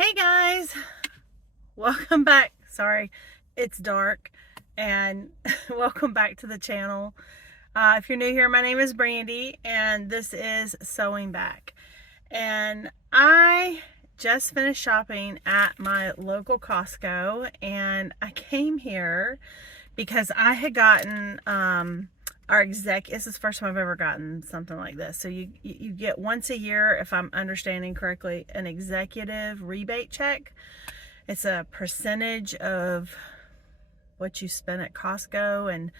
Hey guys, welcome back. Sorry, it's dark, and welcome back to the channel. If you're new here, my name is Brandy, and this is Sewing Back. And I just finished shopping at my local Costco, and I came here because I had gotten this is the first time I've ever gotten something like this. So you get once a year, if I'm understanding correctly, an executive rebate check. It's a percentage of what you spend at Costco, and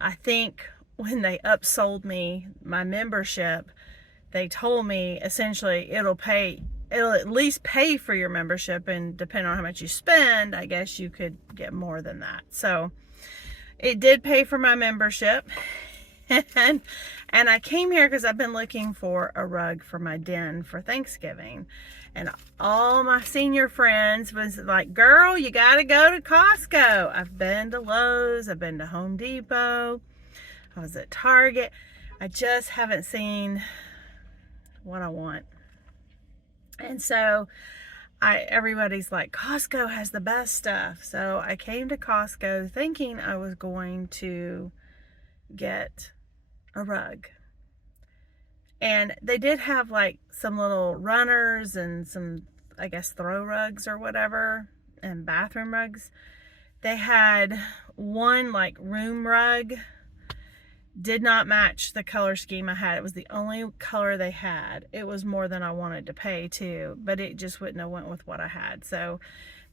I think when they upsold me my membership, they told me essentially it'll at least pay for your membership, and depending on how much you spend, I guess you could get more than that. So it did pay for my membership. and I came here because I've been looking for a rug for my den for Thanksgiving, and all my senior friends was like, girl, you gotta go to Costco. I've been to Lowe's, I've been to Home Depot, I was at Target. I just haven't seen what I want. And so everybody's like, Costco has the best stuff. So I came to Costco thinking I was going to get a rug. And they did have like some little runners and some, I guess, throw rugs or whatever, and bathroom rugs. They had one like room rug, did not match the color scheme I had. It was the only color they had. It was more than I wanted to pay too, but it just wouldn't have went with what I had. So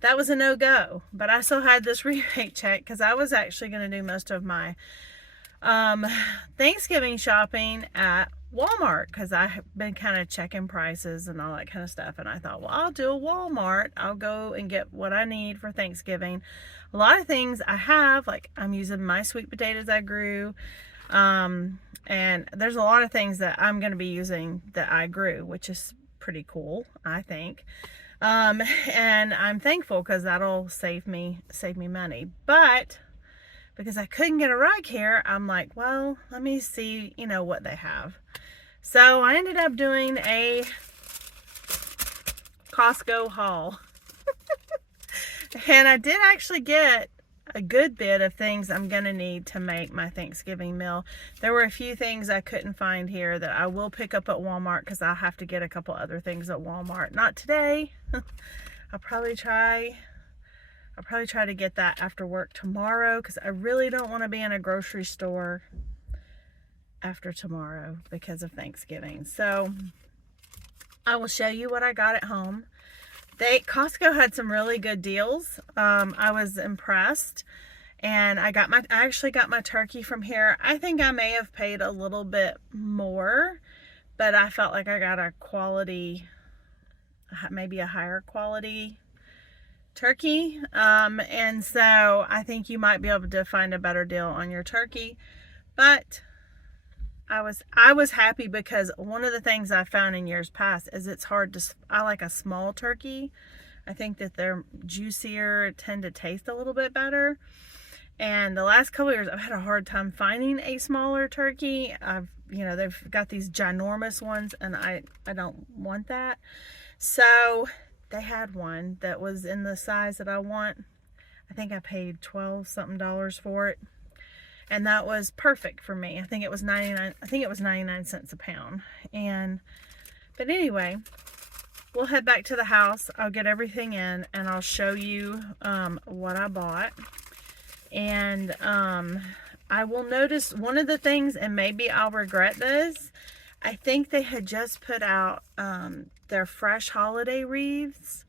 that was a no-go. But I still had this rebate check because I was actually going to do most of my Thanksgiving shopping at Walmart, because I have been kind of checking prices and all that kind of stuff, and I thought, well, I'll do a Walmart. I'll go and get what I need for Thanksgiving. A lot of things I have, like I'm using my sweet potatoes I grew, and there's a lot of things that I'm going to be using that I grew, which is pretty cool, I think. And I'm thankful because that'll save me money. But because I couldn't get a rug here, I'm like, well, let me see, what they have. So I ended up doing a Costco haul. And I did actually get a good bit of things I'm going to need to make my Thanksgiving meal. There were a few things I couldn't find here that I will pick up at Walmart, because I'll have to get a couple other things at Walmart. Not today. I'll probably try to get that after work tomorrow, because I really don't want to be in a grocery store after tomorrow because of Thanksgiving. So I will show you what I got at home. Costco had some really good deals. I was impressed, and I actually got my turkey from here. I think I may have paid a little bit more, but I felt like I got maybe a higher quality turkey, and so I think you might be able to find a better deal on your turkey. But I was happy, because one of the things I found in years past is I like a small turkey. I think that they're juicier, tend to taste a little bit better. And the last couple of years, I've had a hard time finding a smaller turkey. They've got these ginormous ones, and I don't want that. So they had one that was in the size that I want. I think I paid $12 something for it, and that was perfect for me. I think it was 99 cents a pound. But anyway, we'll head back to the house. I'll get everything in, and I'll show you what I bought. And I will notice one of the things, and maybe I'll regret this, I think they had just put out their fresh holiday wreaths,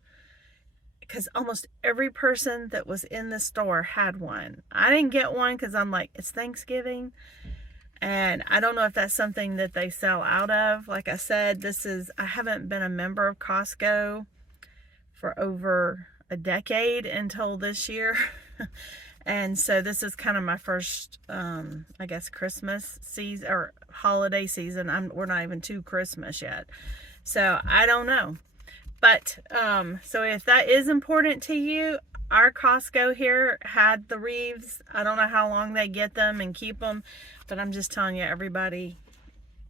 because almost every person that was in the store had one. I didn't get one because I'm like, it's Thanksgiving, and I don't know if that's something that they sell out of. Like I said, I haven't been a member of Costco for over a decade until this year. And so this is kind of my first, I guess, Christmas season or holiday season. We're not even to Christmas yet. So I don't know. But, so if that is important to you, our Costco here had the wreaths. I don't know how long they get them and keep them, but I'm just telling you, everybody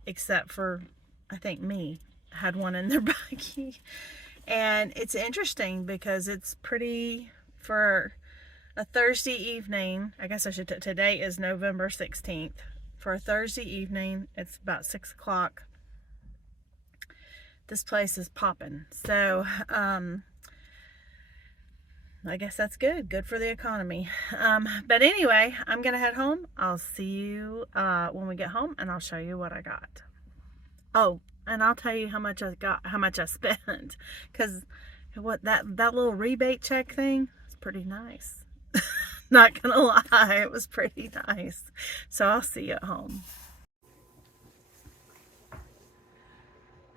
except for, I think, me, had one in their buggy. And it's interesting because it's pretty for a Thursday evening. I guess I should, today is November 16th. For a Thursday evening, it's about 6 o'clock. This place is popping. So, I guess that's good. Good for the economy. But anyway, I'm going to head home. I'll see you when we get home, and I'll show you what I got. Oh, and I'll tell you how much I got, how much I spent. Because what that little rebate check thing is pretty nice. Not going to lie, it was pretty nice. So I'll see you at home.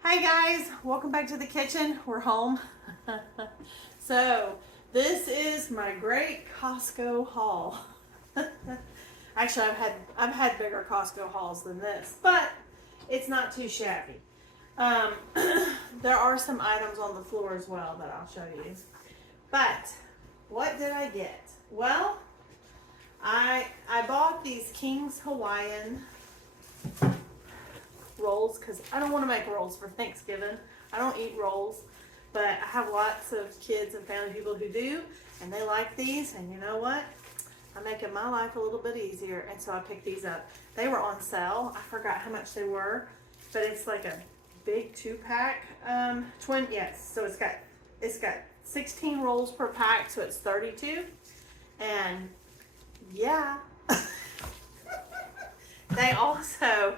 Hi guys, welcome back to the kitchen. We're home. So this is my great Costco haul. Actually, I've had bigger Costco hauls than this, but it's not too shabby. There are some items on the floor as well that I'll show you. But what did I get? Well, I bought these King's Hawaiian rolls because I don't want to make rolls for Thanksgiving. I don't eat rolls, but I have lots of kids and family people who do, and they like these, and you know what? I'm making my life a little bit easier, and so I picked these up. They were on sale. I forgot how much they were, but it's like a big 2-pack. Yes, so it's got 16 rolls per pack, so it's 32, and yeah. They also,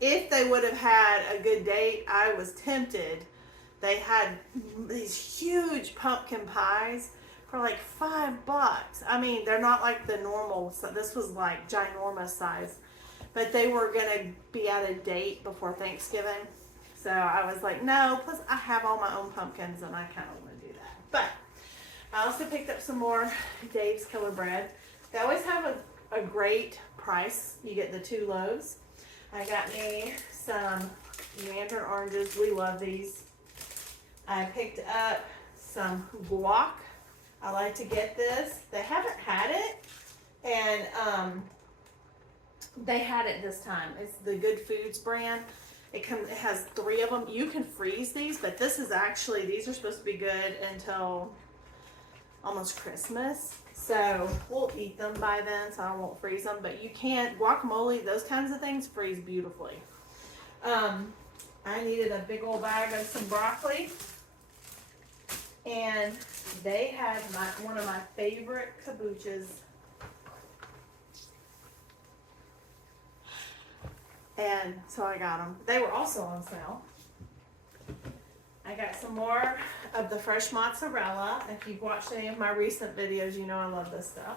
if they would have had a good date, I was tempted. They had these huge pumpkin pies for like $5. I mean, they're not like the normal, so this was like ginormous size, but they were gonna be at a date before Thanksgiving. So I was like, no, plus I have all my own pumpkins and I kind of want to do that. But I also picked up some more Dave's Killer Bread. They always have a great price. You get the 2 loaves. I got me some mandarin oranges. We love these. I picked up some guac. I like to get this. They haven't had it, and they had it this time. It's the Good Foods brand. It has 3 of them. You can freeze these, but this is actually, these are supposed to be good until almost Christmas. So we'll eat them by then, so I won't freeze them. But you can't, guacamole, those kinds of things freeze beautifully. I needed a big old bag of some broccoli. And they had one of my favorite kombuchas. And so I got them. They were also on sale. I got some more of the fresh mozzarella. If you've watched any of my recent videos, you know I love this stuff.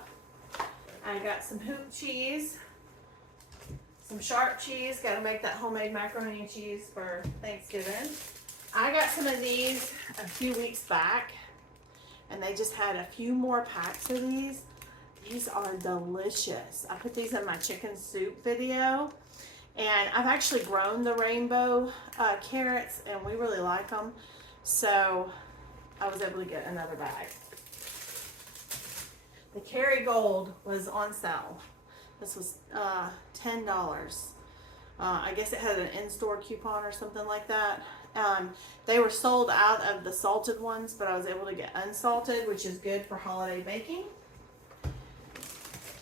I got some hoop cheese, some sharp cheese. Got to make that homemade macaroni and cheese for Thanksgiving. I got some of these a few weeks back, and they just had a few more packs of these. These are delicious. I put these in my chicken soup video. And I've actually grown the rainbow carrots, and we really like them. So I was able to get another bag. The Kerrygold was on sale. This was $10. I guess it had an in-store coupon or something like that. They were sold out of the salted ones, but I was able to get unsalted, which is good for holiday baking.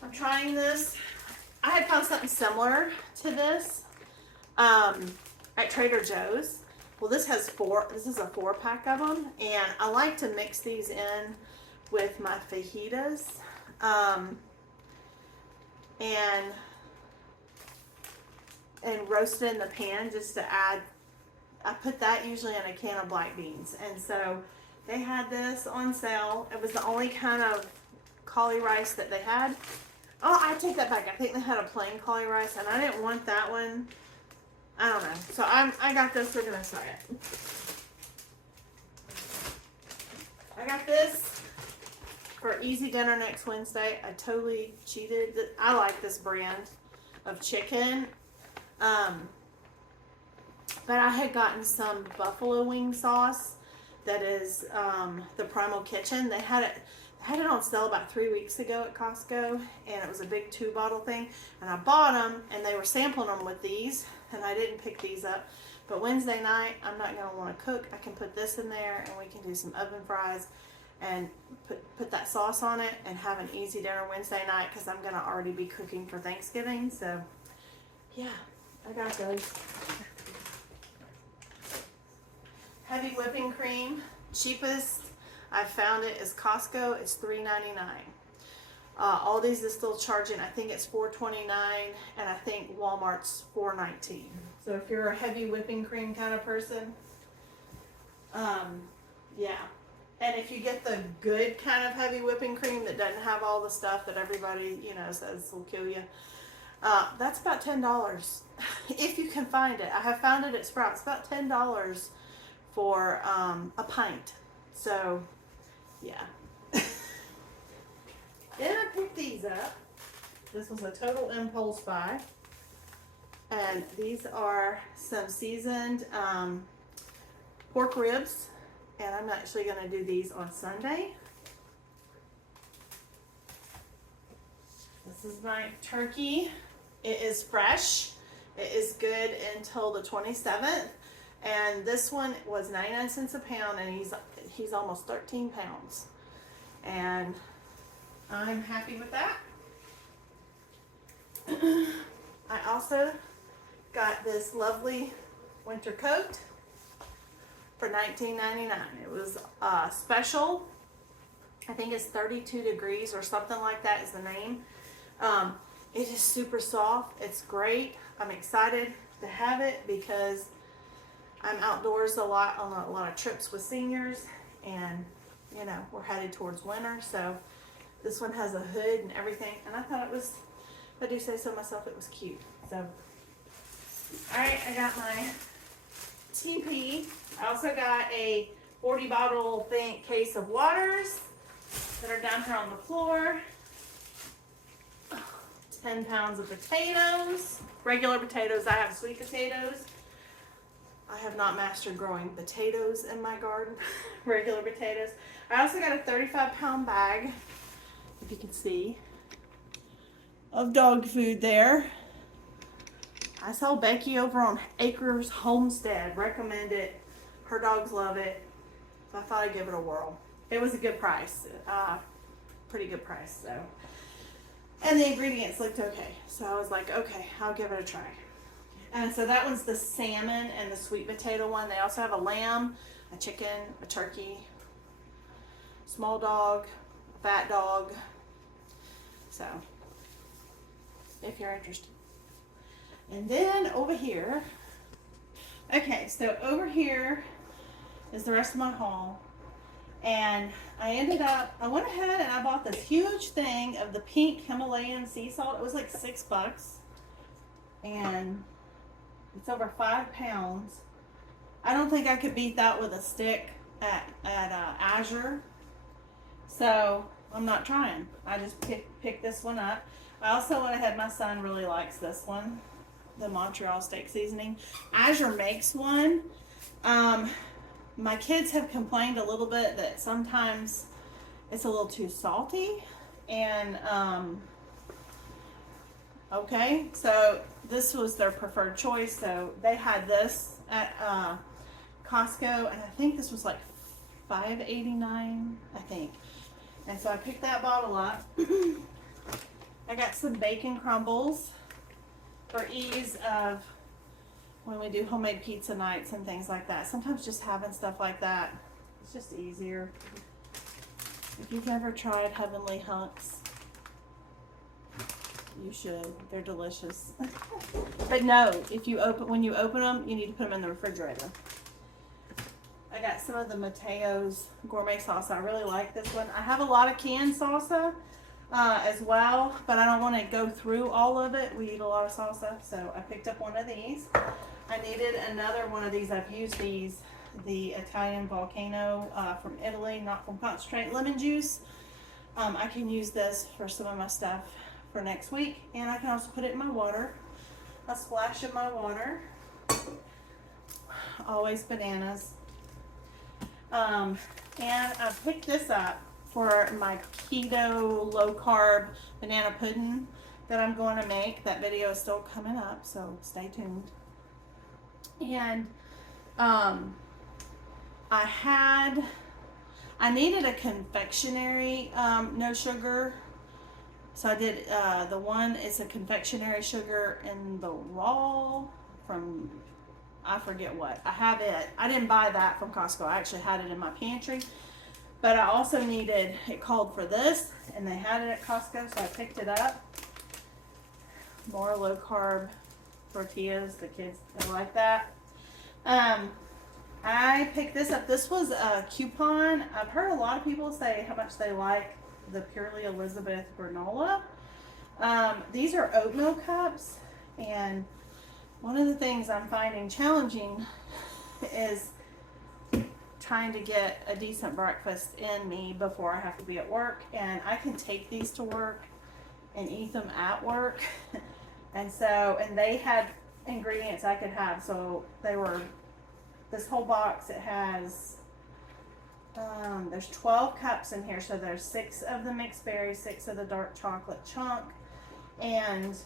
I'm trying this. I had found something similar to this at Trader Joe's. Well, this has 4. This is a 4-pack of them, and I like to mix these in with my fajitas, and roast it in the pan just to add. I put that usually in a can of black beans, and so they had this on sale. It was the only kind of cauli rice that they had. Oh, I take that back. I think they had a plain cauli rice, and I didn't want that one. I don't know. So I got this. We're going to try it. I got this for easy dinner next Wednesday. I totally cheated. I like this brand of chicken. But I had gotten some buffalo wing sauce that is the Primal Kitchen. They had I had it on sale about 3 weeks ago at Costco, and it was a big 2-bottle thing, and I bought them, and they were sampling them with these, and I didn't pick these up. But Wednesday night, I'm not going to want to cook. I can put this in there, and we can do some oven fries and put that sauce on it and have an easy dinner Wednesday night, because I'm going to already be cooking for Thanksgiving. So, yeah, I got those. Heavy whipping cream, cheapest I've found it is Costco. It's $3.99. Aldi's is still charging, I think it's $4.29, and I think Walmart's $4.19. So if you're a heavy whipping cream kind of person, yeah. And if you get the good kind of heavy whipping cream that doesn't have all the stuff that everybody, you know, says will kill you, that's about $10 if you can find it. I have found it at Sprouts, about $10 for a pint. So, yeah. Then I picked these up. This was a total impulse buy. And these are some seasoned pork ribs. And I'm actually going to do these on Sunday. This is my turkey. It is fresh. It is good until the 27th. And this one was 99 cents a pound, and he's almost 13 pounds. And I'm happy with that. I also got this lovely winter coat for $19.99. It was special. I think it's 32 degrees or something like that is the name. It is super soft. It's great. I'm excited to have it because I'm outdoors a lot on a lot of trips with seniors, and you know, we're headed towards winter, so this one has a hood and everything, and I thought it was, if I do say so myself, it was cute. So, alright, I got my TP. I also got a 40 bottle case of waters that are down here on the floor. 10 pounds of potatoes, regular potatoes. I have sweet potatoes. I have not mastered growing potatoes in my garden, regular potatoes. I also got a 35-pound bag, if you can see, of dog food there. I saw Becky over on Acres Homestead recommend it. Her dogs love it, so I thought I'd give it a whirl. It was a good price, pretty good price, so. And the ingredients looked okay, so I was like, okay, I'll give it a try. And so that one's the salmon and the sweet potato one. They also have a lamb, a chicken, a turkey, small dog, fat dog. So, if you're interested. And then over here, okay, so over here is the rest of my haul. And I went ahead and I bought this huge thing of the pink Himalayan sea salt. It was like $6. And it's over 5 pounds. I don't think I could beat that with a stick at Azure. So I'm not trying. I just picked this one up. I also went ahead, my son really likes this one, the Montreal steak seasoning. Azure makes one. My kids have complained a little bit that sometimes it's a little too salty. And okay, so this was their preferred choice. So they had this at Costco, and I think this was like $5.89, I think. And so I picked that bottle up. I got some bacon crumbles for ease of when we do homemade pizza nights and things like that. Sometimes just having stuff like that, it's just easier. If you've ever tried Heavenly Hunks, you should. They're delicious. But no, when you open them, you need to put them in the refrigerator. I got some of the Mateo's gourmet salsa. I really like this one. I have a lot of canned salsa as well, but I don't want to go through all of it. We eat a lot of salsa, so I picked up one of these. I needed another one of these. I've used these, the Italian Volcano from Italy, not from concentrate, lemon juice. I can use this for some of my stuff for next week, and I can also put it in my water. A splash of my water. Always bananas. And I picked this up for my keto low carb banana pudding that I'm going to make. That video is still coming up, so stay tuned. And I needed a confectionery no sugar, so I did the one. It's a confectionery sugar in the raw from, I forget what. I have it. I didn't buy that from Costco. I actually had it in my pantry. But I also needed, it called for this, and they had it at Costco, so I picked it up. More low carb tortillas. The kids, they like that. I picked this up. This was a coupon. I've heard a lot of people say how much they like the Purely Elizabeth granola. These are oatmeal cups, and one of the things I'm finding challenging is trying to get a decent breakfast in me before I have to be at work. And I can take these to work and eat them at work. And they had ingredients I could have. So they were, this whole box, it has, there's 12 cups in here. So there's 6 of the mixed berries, 6 of the dark chocolate chunk. And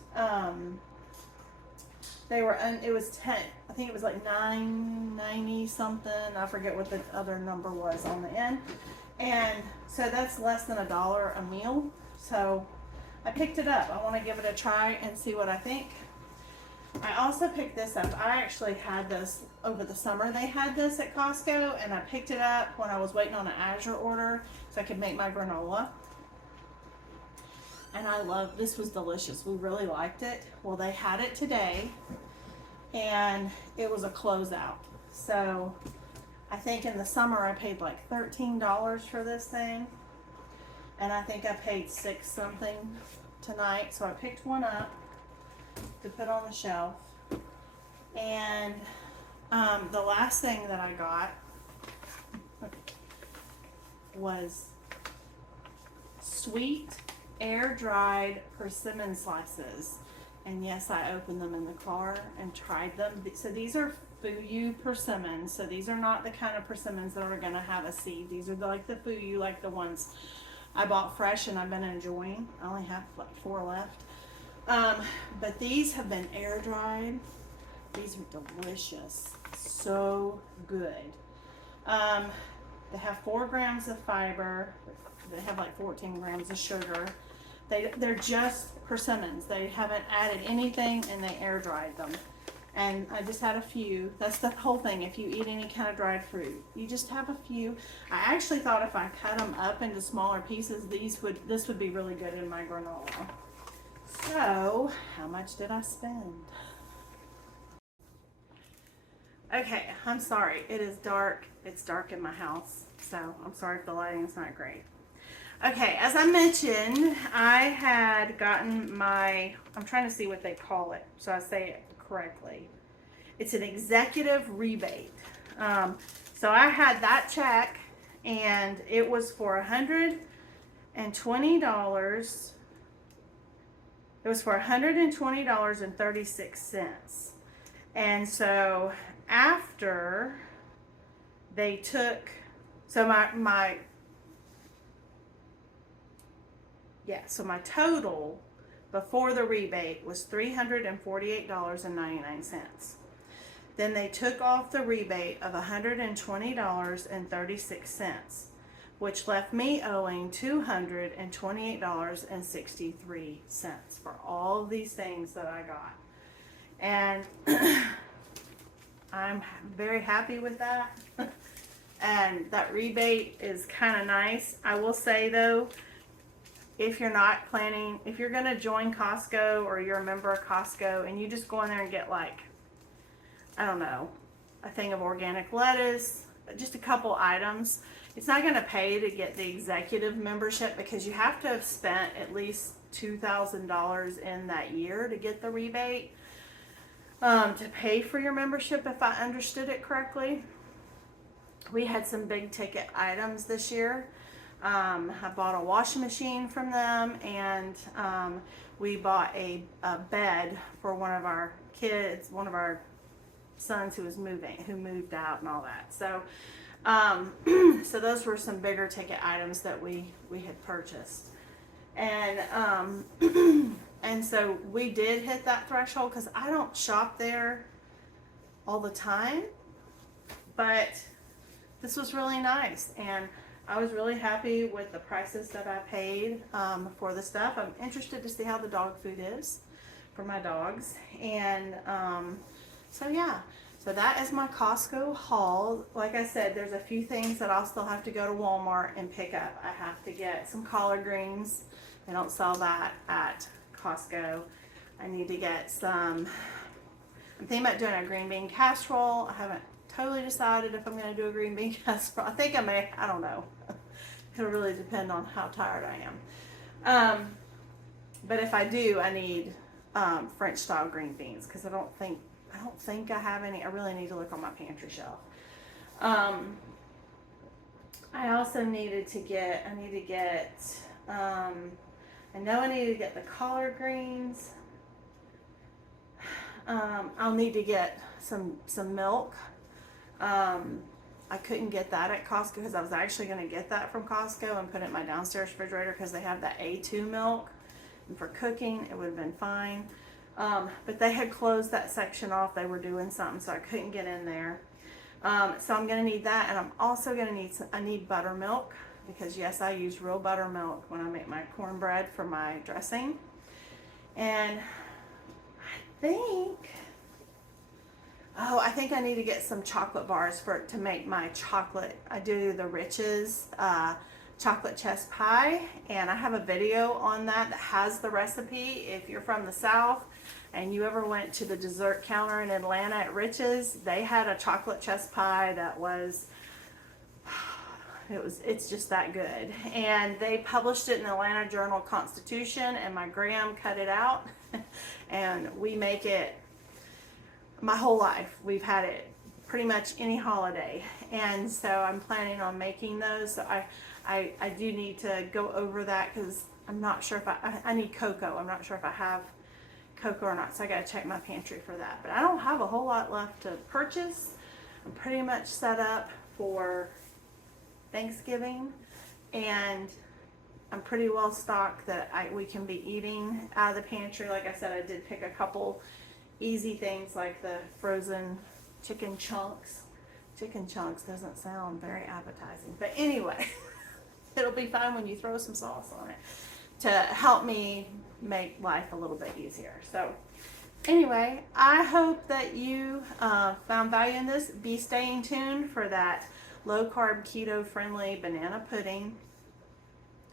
they were, it was 10, I think it was like $9.90 something. I forget what the other number was on the end. And so that's less than $1 a meal. So I picked it up. I want to give it a try and see what I think. I also picked this up. I actually had this over the summer. They had this at Costco, and I picked it up when I was waiting on an Azure order so I could make my granola. And this was delicious. We really liked it. Well, they had it today, and it was a closeout. So I think in the summer I paid like $13 for this thing, and I think I paid $6 something tonight. So I picked one up to put on the shelf. And the last thing that I got was sweet air dried persimmon slices. And yes, I opened them in the car and tried them. So these are Fuyu persimmons. So these are not the kind of persimmons that are going to have a seed. These are like the Fuyu, like the ones I bought fresh and I've been enjoying. I only have like 4 left. But these have been air dried. These are delicious. So good. They have 4 grams of fiber. They have like 14 grams of sugar. They're just persimmons. They haven't added anything, and they air dried them. And I just had a few. That's the whole thing. If you eat any kind of dried fruit, you just have a few. I actually thought if I cut them up into smaller pieces, this would be really good in my granola. So, how much did I spend? Okay, I'm sorry. It is dark. It's dark in my house, so I'm sorry if the lighting is not great. Okay, as I mentioned, I had gotten my, I'm trying to see what they call it, so I say it correctly. It's an executive rebate. So I had that check, and it was for $120. It was for $120.36. And so after they took, so my total before the rebate was $348.99. Then they took off the rebate of $120.36, which left me owing $228.63 for all of these things that I got. And I'm very happy with that. And that rebate is kind of nice. I will say though, if you're not planning, if you're going to join Costco or you're a member of Costco and you just go in there and get like, I don't know, a thing of organic lettuce, just a couple items, it's not going to pay to get the executive membership because you have to have spent at least $2,000 in that year to get the rebate to pay for your membership, if I understood it correctly. We had some big ticket items this year. I bought a washing machine from them, and we bought a bed for one of our kids, one of our sons who moved out and all that. So So those were some bigger ticket items that we had purchased. And and so we did hit that threshold because I don't shop there all the time, but this was really nice, and I was really happy with the prices that I paid for the stuff. I'm interested to see how the dog food is for my dogs, and so yeah. So that is my Costco haul. Like I said, there's a few things that I'll still have to go to Walmart and pick up. I have to get some collard greens. They don't sell that at Costco. I need to get some, I'm thinking about doing a green bean casserole. I haven't totally decided if I'm going to do a green bean casserole. I think I may, I don't know. It'll really depend on how tired I am. But if I do, I need French style green beans because I don't think I have any. I really need to look on my pantry shelf. I also needed to get, I need to get the collard greens. I'll need to get some milk. I couldn't get that at Costco because I was actually going to get that from Costco and put it in my downstairs refrigerator because they have that A2 milk. And for cooking, it would have been fine. But they had closed that section off. They were doing something, so I couldn't get in there. So I'm going to need that, and I'm also going to need I need buttermilk because yes, I use real buttermilk when I make my cornbread for my dressing. And I think I need to get some chocolate bars to make my chocolate. I do the Riches chocolate chess pie, and I have a video on that has the recipe. If you're from the South and you ever went to the dessert counter in Atlanta at Riches, they had a chocolate chess pie that was, it's just that good. And they published it in the Atlanta Journal-Constitution, and my Graham cut it out. And we make it my whole life. We've had it pretty much any holiday. And so I'm planning on making those. So I do need to go over that because I'm not sure if I need cocoa. I'm not sure if I have cocoa or not. So I got to check my pantry for that. But I don't have a whole lot left to purchase. I'm pretty much set up for Thanksgiving, and I'm pretty well stocked that we can be eating out of the pantry. Like I said, I did pick a couple easy things like the frozen chicken chunks. Chicken chunks doesn't sound very appetizing, but anyway, it'll be fine when you throw some sauce on it to help me make life a little bit easier. So anyway, I hope that you found value in this. Be staying tuned for that low carb, keto friendly banana pudding.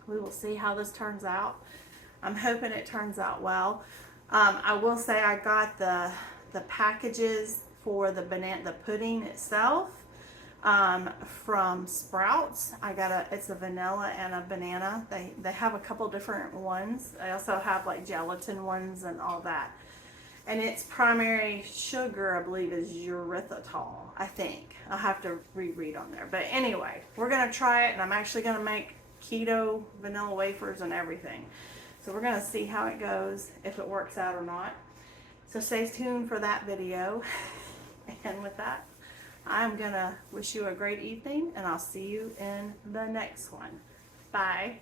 We will see how this turns out. I'm hoping it turns out well. I will say I got the packages for the pudding itself from Sprouts. It's a vanilla and a banana. They have a couple different ones. They also have like gelatin ones and all that. And its primary sugar, I believe, is erythritol, I think. I'll have to reread on there. But anyway, we're going to try it, and I'm actually going to make keto vanilla wafers and everything. So we're going to see how it goes, if it works out or not. So stay tuned for that video. And with that, I'm going to wish you a great evening, and I'll see you in the next one. Bye.